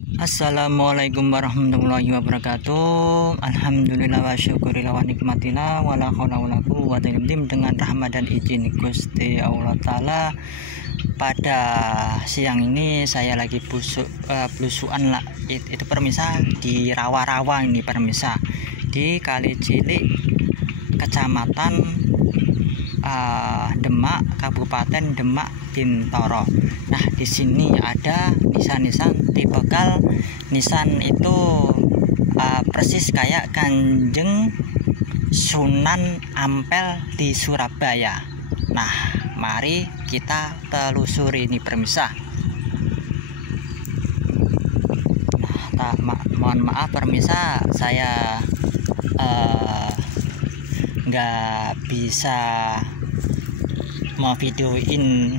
Assalamualaikum warahmatullahi wabarakatuh. Alhamdulillah wa syukurillah wa nikmatillah wa la haula wa la quwwata illa billah. Dengan rahmat dan izin Gusti Allah Ta'ala, pada siang ini saya lagi belusuan lah, itu permisa di rawa-rawa ini permisa di Kali Cilik, Kecamatan Demak, Kabupaten Demak, Bintoro. Nah, di sini ada nisan-nisan tipikal nisan itu persis kayak Kanjeng Sunan Ampel di Surabaya. Nah, mari kita telusuri ini permisa. Nah, mohon maaf permisa, saya nggak bisa mau videoin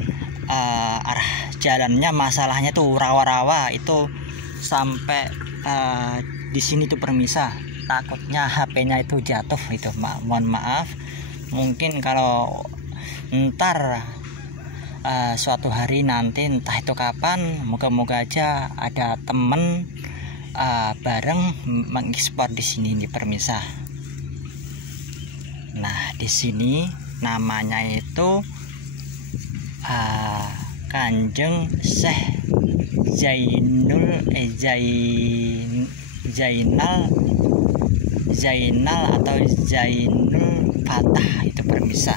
arah jalannya. Masalahnya tuh rawa-rawa itu sampai di sini tuh permisa, takutnya HP-nya itu jatuh itu. Mohon maaf, mungkin kalau ntar suatu hari nanti, entah itu kapan, moga-moga aja ada temen bareng mengekspor di sini nih permisa. Nah, di sini namanya itu Kanjeng Syekh Zainal atau Zainul Fatah itu permisa.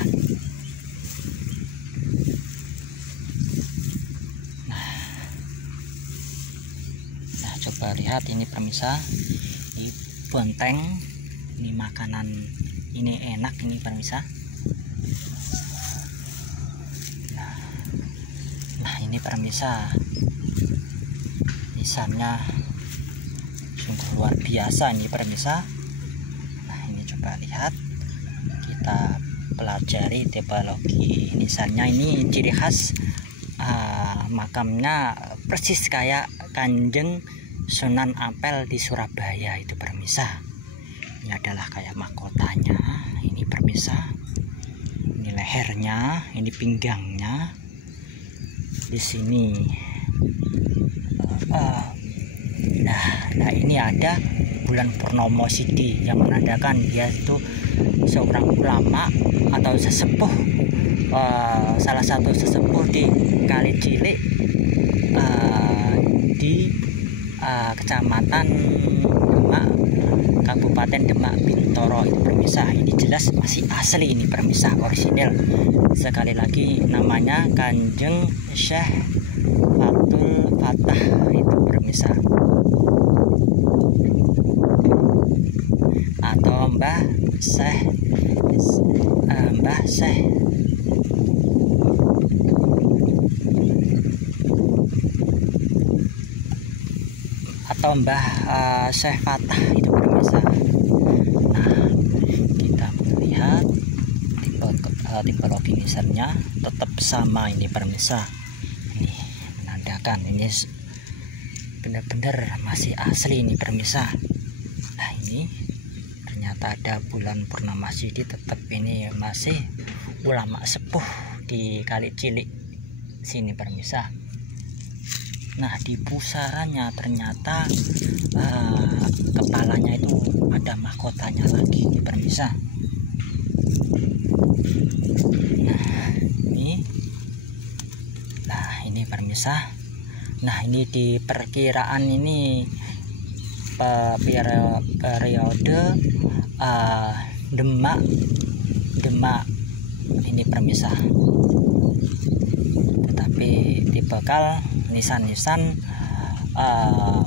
Nah, coba lihat ini permisa, di bonteng ini makanan ini enak ini permisa. Nah, ini permisa, nisannya sungguh luar biasa ini permisa. Nah, ini coba lihat, kita pelajari tipologi nisannya. Ini ciri khas makamnya persis kayak Kanjeng Sunan Ampel di Surabaya itu permisa. Ini adalah kayak mahkotanya ini permisa. Ini lehernya, ini pinggangnya. Di sini nah ini ada bulan purnomo sidi yang menandakan dia itu seorang ulama atau sesepuh, salah satu sesepuh di Kali Cilik, di Kecamatan Demak, Kabupaten Demak, Bintoro itu permisa. Ini jelas masih asli ini permisa, orisinil. Sekali lagi namanya Kanjeng Syekh Abdul Fatah itu permisa, atau Mbah Syekh atau Mbah Syekh Fatah itu permisa. Nah, kita melihat tipologi nisannya tetap sama ini permisa. Ini menandakan ini benar-benar masih asli ini permisa. Nah, ini ternyata ada bulan purnama sidi, tetap ini masih ulama sepuh di Kali Cilik sini permisa. Nah, di pusarannya ternyata kepalanya itu ada mahkotanya lagi ini permisa. Nah, ini permisa. Nah, ini di perkiraan ini periode Demak ini permisa. Tetapi tipikal nisan-nisan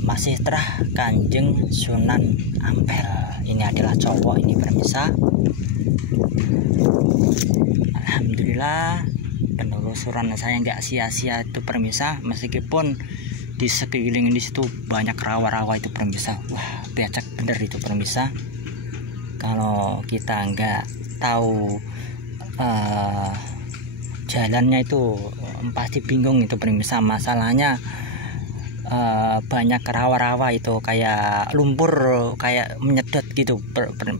masih terah Kanjeng Sunan Ampel. Ini adalah cowok ini permisa. Alhamdulillah penelusuran saya nggak sia-sia itu permisa, meskipun di sekeliling di situ banyak rawa-rawa itu permisa. Wah, becek bener itu permisa. Kalau kita nggak tahu jalannya itu pasti bingung itu permisa. Masalahnya banyak rawa-rawa itu kayak lumpur, kayak menyedot gitu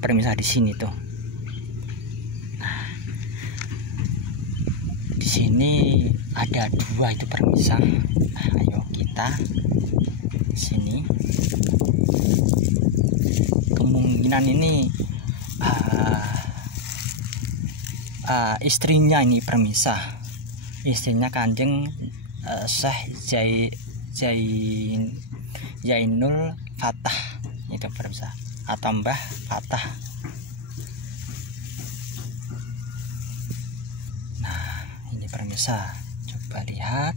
permisa di sini tuh. Di sini ada dua itu permisa. Nah, ayo kita sini kemungkinan ini istrinya ini permisah, istrinya Kanjeng Syekh Zainul Fatah itu permisah, atau Mbah Fatah. Nah ini permisah, coba lihat.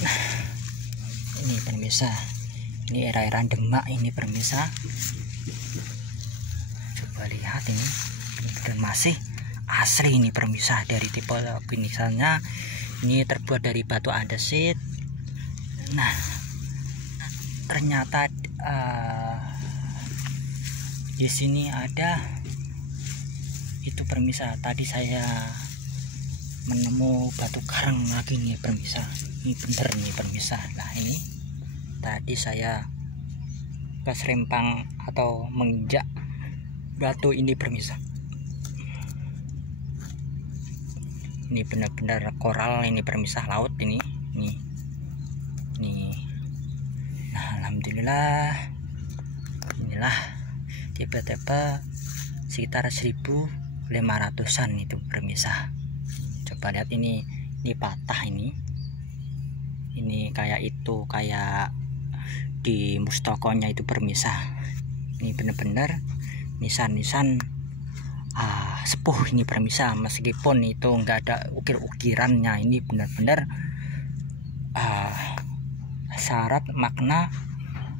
Nah ini permisah, ini era-era Demak ini permisah. Coba lihat ini dan masih asli ini permisah. Dari tipe finisannya ini terbuat dari batu andesit. Nah ternyata di sini ada itu permisah. Tadi saya menemu batu karang lagi nih permisah. Ini bener nih permisah. Nah ini tadi saya keserempang atau menginjak batu ini permisah. Ini benar-benar koral ini permisah, laut ini. Nah alhamdulillah, inilah tipe-tipe sekitar 1500-an itu permisah. Coba lihat ini patah ini kayak itu, kayak di mustokonya itu permisah. Ini benar-benar nisan-nisan sepuh ini permisah, meskipun itu enggak ada ukir-ukirannya. Ini benar-benar syarat makna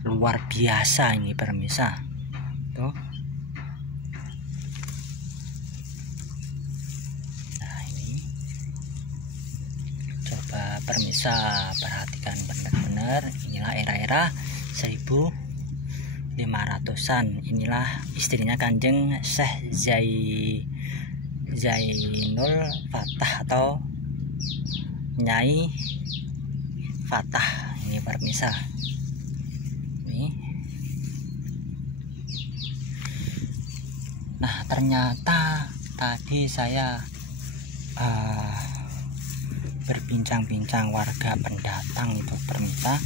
luar biasa ini permisah tuh. Nah ini coba permisah perhatikan benar-benar, inilah era-era 1500-an. Inilah istrinya Kanjeng Syekh Zainul Fatah atau Nyai Fatah ini permisah. Nih. Nah ternyata tadi saya berbincang-bincang warga pendatang itu permisah,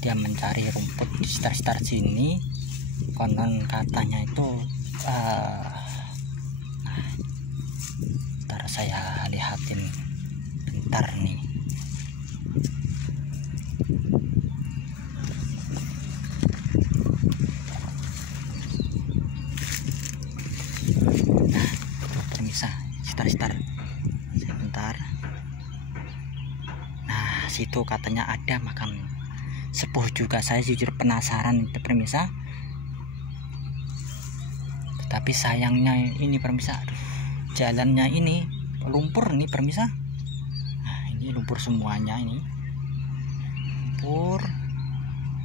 dia mencari rumput di sekitar sini. Konon katanya itu ntar saya lihatin bentar nih. Nah permisah sekitar sebentar. Nah situ katanya ada makam sepuh juga. Saya jujur penasaran itu permisah, tapi sayangnya ini permisah, jalannya ini lumpur ini permisah. Nah ini lumpur semuanya ini lumpur.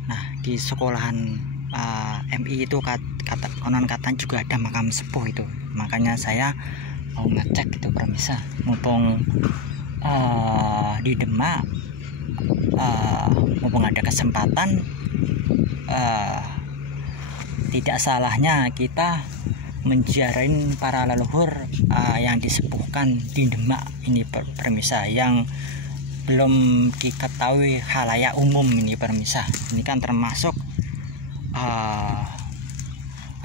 Nah di sekolahan MI itu konon katanya juga ada makam sepuh itu, makanya saya mau ngecek itu permisah. Mumpung di Demak, mumpung ada kesempatan, tidak salahnya kita menziarahin para leluhur yang disepuhkan di Demak ini permisah, yang belum diketahui halayak umum ini permisah. Ini kan termasuk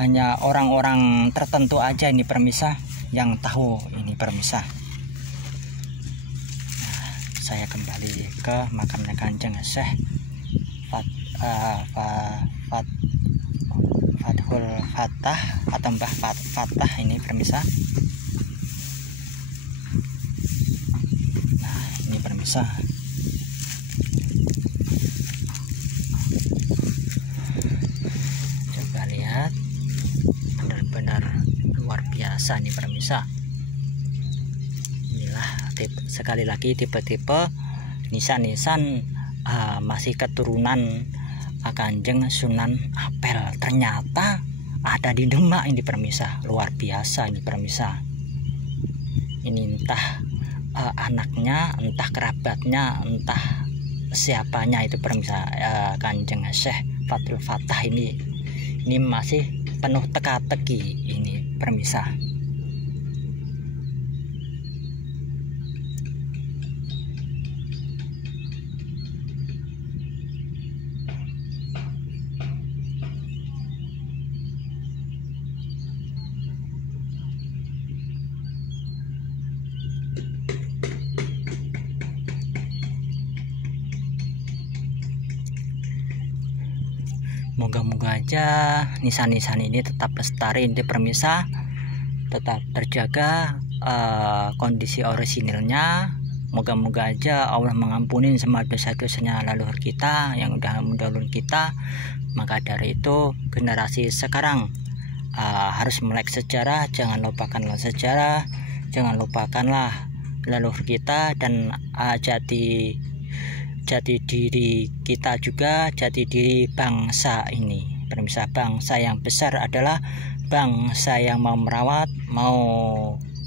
hanya orang-orang tertentu aja ini permisah yang tahu ini permisah. Nah, saya kembali ke makamnya Kanjeng Syekh Fathul Fatah atau Mbah Fatah ini permisah. Nah ini permisah. Coba lihat, benar-benar luar biasa nih permisah. Inilah sekali lagi tipe-tipe nisan-nisan masih keturunan Kanjeng Sunan Ampel. Ternyata ada di Demak ini permisah, luar biasa ini permisah. Ini entah anaknya, entah kerabatnya, entah siapanya itu permisah. Kanjeng Syekh Fathul Fatah ini masih penuh teka-teki ini permisah. Moga-moga aja nisan-nisan ini tetap lestari di permisa, tetap terjaga kondisi orisinilnya. Moga-moga aja Allah mengampuni semua dosa-dosanya leluhur kita yang udah mendahului kita. Maka dari itu generasi sekarang harus melek sejarah, jangan lupakanlah sejarah, jangan lupakanlah leluhur kita, dan jati diri kita juga, jati diri bangsa ini. Permisa, bangsa yang besar adalah bangsa yang mau merawat, mau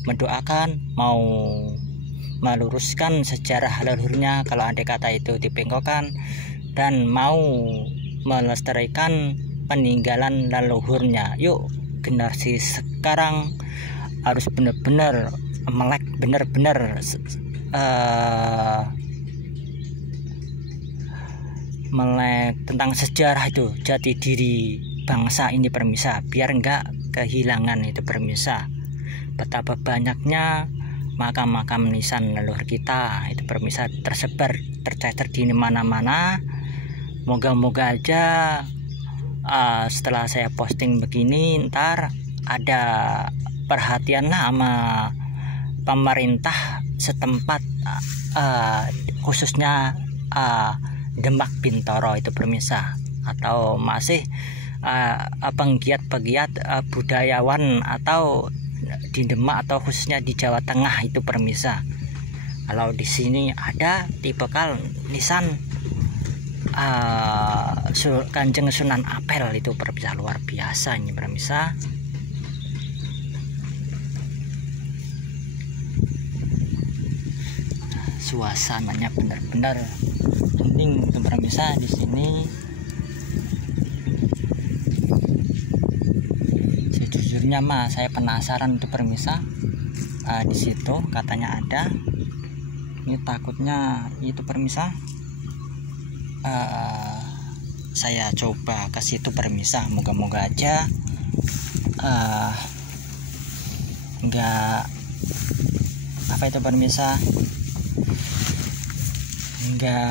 mendoakan, mau meluruskan sejarah leluhurnya kalau andai kata itu dibengkokkan, dan mau melestarikan peninggalan leluhurnya. Yuk, generasi sekarang harus benar-benar melek, benar-benar melek tentang sejarah itu, jati diri bangsa ini permisa, biar enggak kehilangan itu permisa. Betapa banyaknya makam-makam nisan leluhur kita itu permisa tersebar, tercecer di mana-mana. Moga-moga aja setelah saya posting begini ntar ada perhatian lah sama pemerintah setempat, khususnya Demak Bintoro itu permisa, atau masih penggiat-pegiat budayawan atau di Demak atau khususnya di Jawa Tengah itu permisa. Kalau di sini ada tipikal nisan Kanjeng Sunan Ampel itu permisa, luar biasa ini permisa. Suasananya benar-benar hening untuk permisa di sini. Sejujurnya saya penasaran untuk permisa. Di situ katanya ada. Ini takutnya itu permisa. Saya coba ke situ permisa. Moga-moga aja enggak apa itu permisa, enggak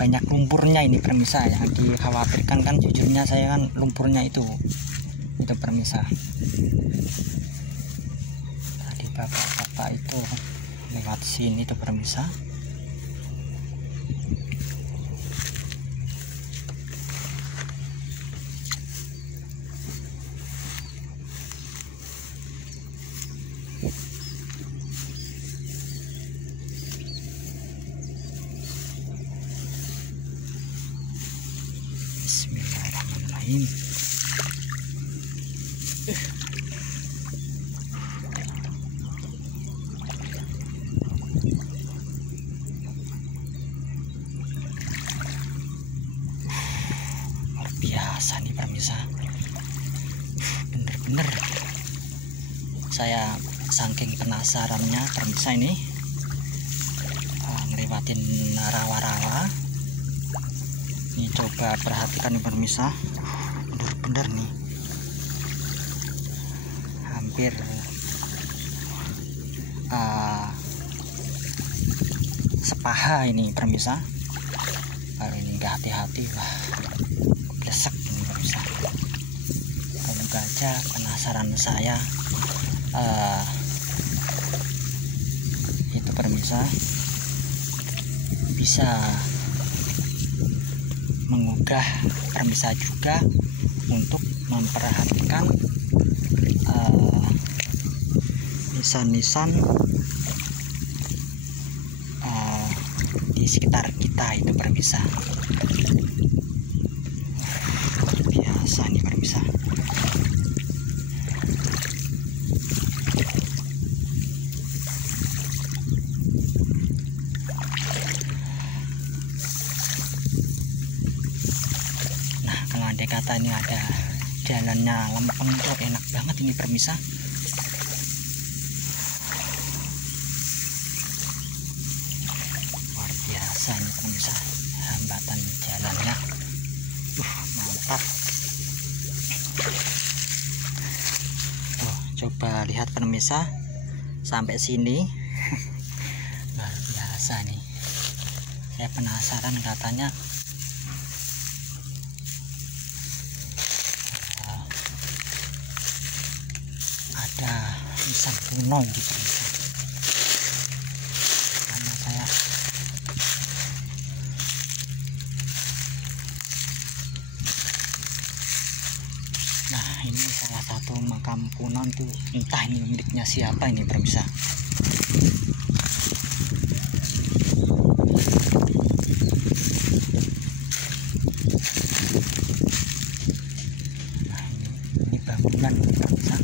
banyak lumpurnya ini permisa. Yang dikhawatirkan kan jujurnya saya kan lumpurnya itu permisa. Tadi bapak-bapak itu lewat sini itu permisa. Bismillahirrahmanirrahim. Luar biasa nih permisa, bener-bener saya saking penasarannya permisa ini ngelewatin rawa-rawa. Ini coba perhatikan nih permisa, bener-bener nih hampir sepaha ini permisa. Kalau ini enggak hati-hati, wah blesek ini permisa. Kalau aja penasaran saya itu permisa bisa menggugah permisa juga untuk memperhatikan nisan-nisan di sekitar kita itu permisa. Biasa nih permisa. Andai kata ini ada jalannya lempeng tuh enak banget ini permisa. Luar biasa ini permisa, hambatan jalannya mantap. Coba lihat permisa sampai sini. Luar biasa nih, saya penasaran katanya pasang kuno gitu. Karena saya nah ini salah satu makam kuno tuh, entah ini miliknya siapa ini pemirsa. Nah ini bangunan pemirsa.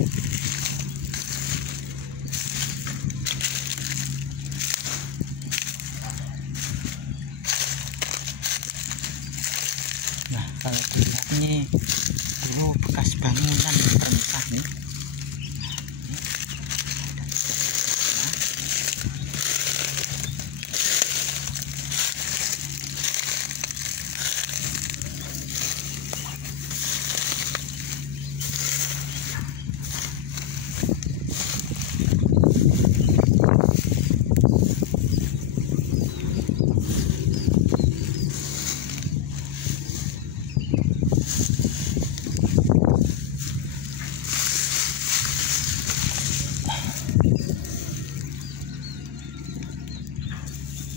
Nah kalau dilihat ini dulu bekas bangunan pemirsa nih.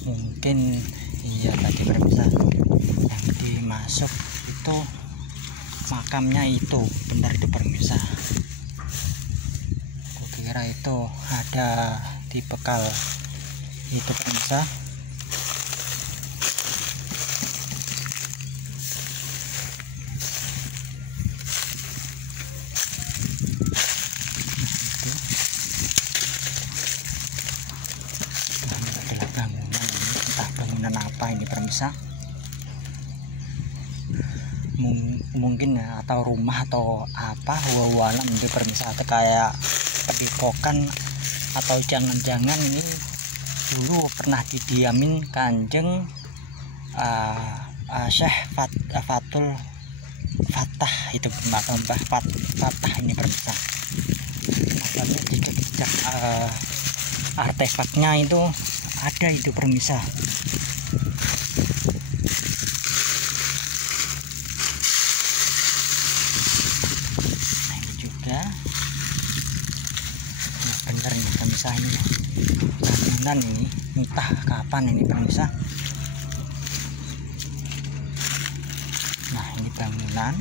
Mungkin iya tadi pemirsa yang dimasuk itu makamnya itu, benar itu pemirsa. Aku kira itu ada di bekal itu pemirsa. Apa ini pemirsa, mungkin ya, atau rumah atau apa wawalan di pemirsa, atau kayak padipokan, atau jangan-jangan ini dulu pernah didiamin Kanjeng Syekh Fatul Fatah itu, atau Mbah Fatah ini pemirsa. Makanya jejak artefaknya itu ada itu pemirsa. Nah bener nih pemirsa, ini bangunan ini entah kapan ini pemirsa. Nah ini bangunan,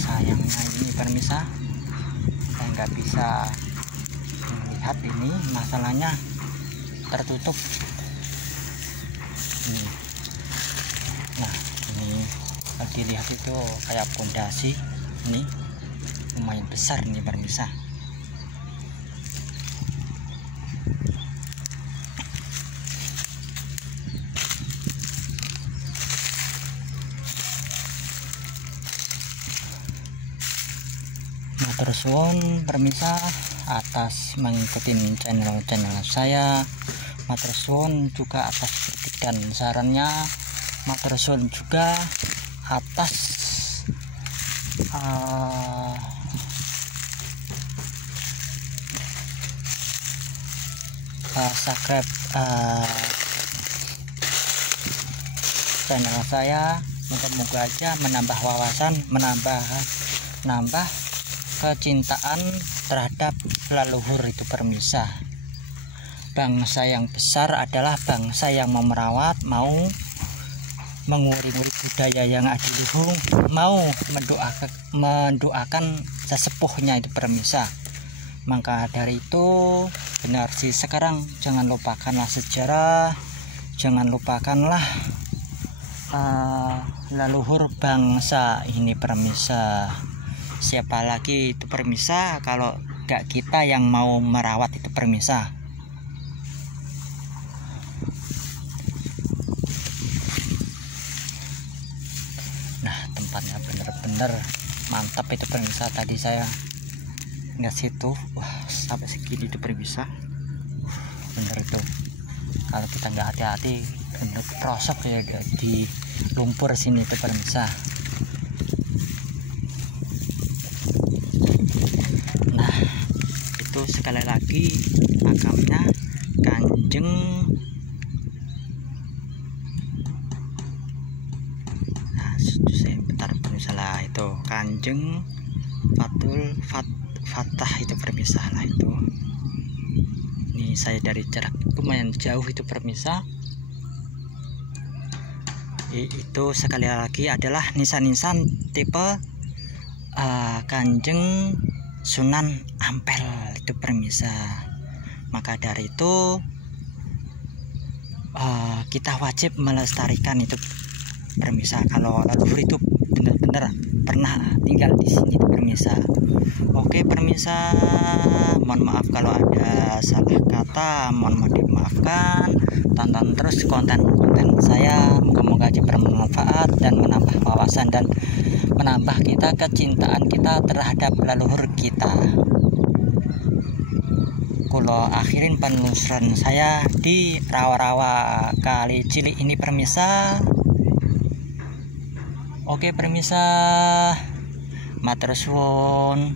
sayangnya ini pemirsa saya nggak bisa melihat ini, masalahnya tertutup ini. Nah ini kalau dilihat itu kayak pondasi, ini lumayan besar nih pemirsa. Matur suwun pemirsa atas mengikuti channel saya. Matur suwun juga atas kritik dan sarannya. Matur suwun juga atas subscribe channel saya. Moga-moga aja menambah wawasan, menambah kecintaan terhadap leluhur itu pemirsa. Bangsa yang besar adalah bangsa yang mau merawat, mau menguri-nguri budaya yang adiluhung, mau mendoakan sesepuhnya itu pemirsa. Maka dari itu benar sih, sekarang jangan lupakanlah sejarah, jangan lupakanlah leluhur bangsa ini pemirsa. Siapa lagi itu pemirsa kalau gak kita yang mau merawat itu pemirsa. Nah tempatnya bener-bener mantap itu pemirsa. Tadi saya nggak situ, wah sampai segini itu pemirsa. Bener itu, kalau kita nggak hati-hati bener prosok ya di lumpur sini itu pemirsa. Nah itu sekali lagi makamnya Kanjeng Kanjeng Fatah itu permisah lah itu. Ini saya dari jarak lumayan jauh itu permisah. Itu sekali lagi adalah nisan-nisan tipe Kanjeng Sunan Ampel itu permisah. Maka dari itu kita wajib melestarikan itu permisah. Kalau leluhur itu benar-benar pernah tinggal di sini itu permisah. Oke permisah, mohon maaf kalau ada salah kata, mohon dimaafkan. Tonton terus konten-konten saya, moga-moga aja bermanfaat dan menambah wawasan dan menambah kita kecintaan kita terhadap leluhur kita. Kulo akhirin penelusuran saya di rawa-rawa Kali Cilik ini permisah. Oke permisah, matur suwun.